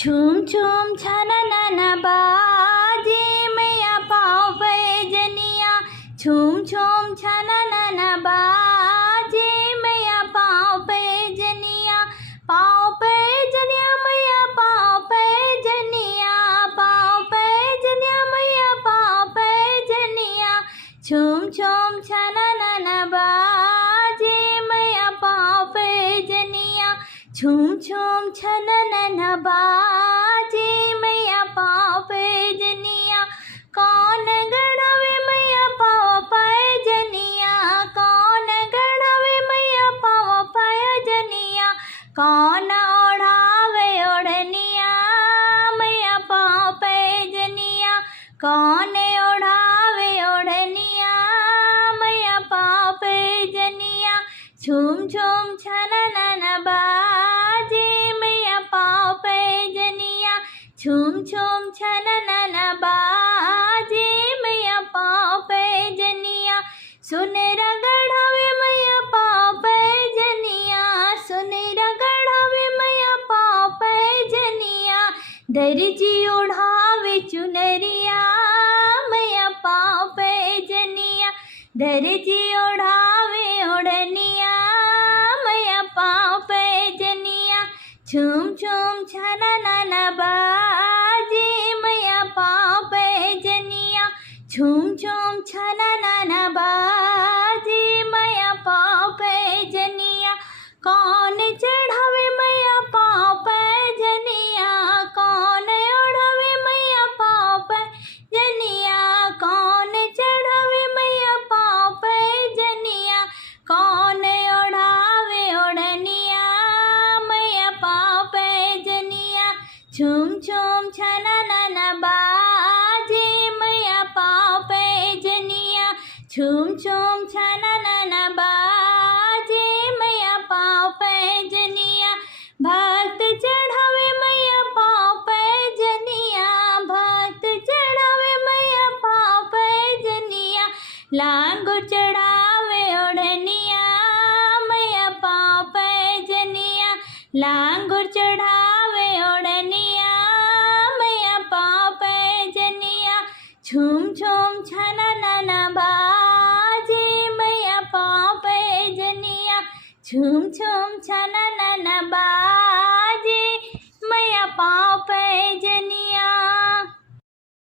छूम छूम छाना नाना बाजे मैया पाँव पैजनिया। छूम छूम छाना नाना बाजे मैया पाँव पैजनिया। पाँव पैजनिया मैया पाँव पैजनिया। पाँव पैजनिया मैया पाँव पैजनिया। छूम छूम छाना नाना बाजे मैया पाँव पैजनिया। छूम छूम छाना नाना बाजे मैया पाँव पैजनिया। कौन गढ़ावे मैया पाँव पैजनिया। कौन गढ़ावे मैया पाँव पैजनिया। कौन ओढ़ावे ओढ़निया मैया पाँव पैजनिया। कौन ओढ़ावे ओढ़निया मैया पाँव पैजनिया। छूम छूम छाना नाना बाजे मैया पाँव पैजनिया। छूम छूम छाना नाना बाजे मैया पाँव पैजनिया। सुनेरा गढ़ावे मैया पाँव पैजनिया। सुनेरा गढ़ावे मैया पाँव पैजनिया। दर्जी ओढ़ावे चुनरिया मैया पाँव पैजनिया। दर्जी ओढ़ावे ओढ़निया मैया पाँव पैजनिया। छूम छूम छाना नाना बाजे मैया पाँव पैजनिया। छूम छूम छाना नाना बाजे मैया पाँव पैजनिया। कौन चढ़ावे मैया पाँव पैजनिया। कौन ओढ़ावे मैया पाँव पैजनिया। कौन चढ़ावे मैया पाँव पैजनिया। कौन ओढ़ावे ओढ़निया मैया पाँव पैजनिया। छूम छूम छाना नाना बाजे मैया पाँव पैजनिया। छूम छूम छाना नाना बाजे मैया पाँव पैजनिया। भक्त चढ़ावे मैया पाँव पैजनिया। भक्त चढ़ावे मैया पाँव पैजनिया। लांगुर चढ़ावे ओढ़निया मैया पाँव पैजनिया। लांगुर चढ़ावे ओढ़निया मैया पाँव पैजनिया। छूम छूम छाना नाना बाजे मैया पाँव पैजनिया। छूम छूम छाना नाना बा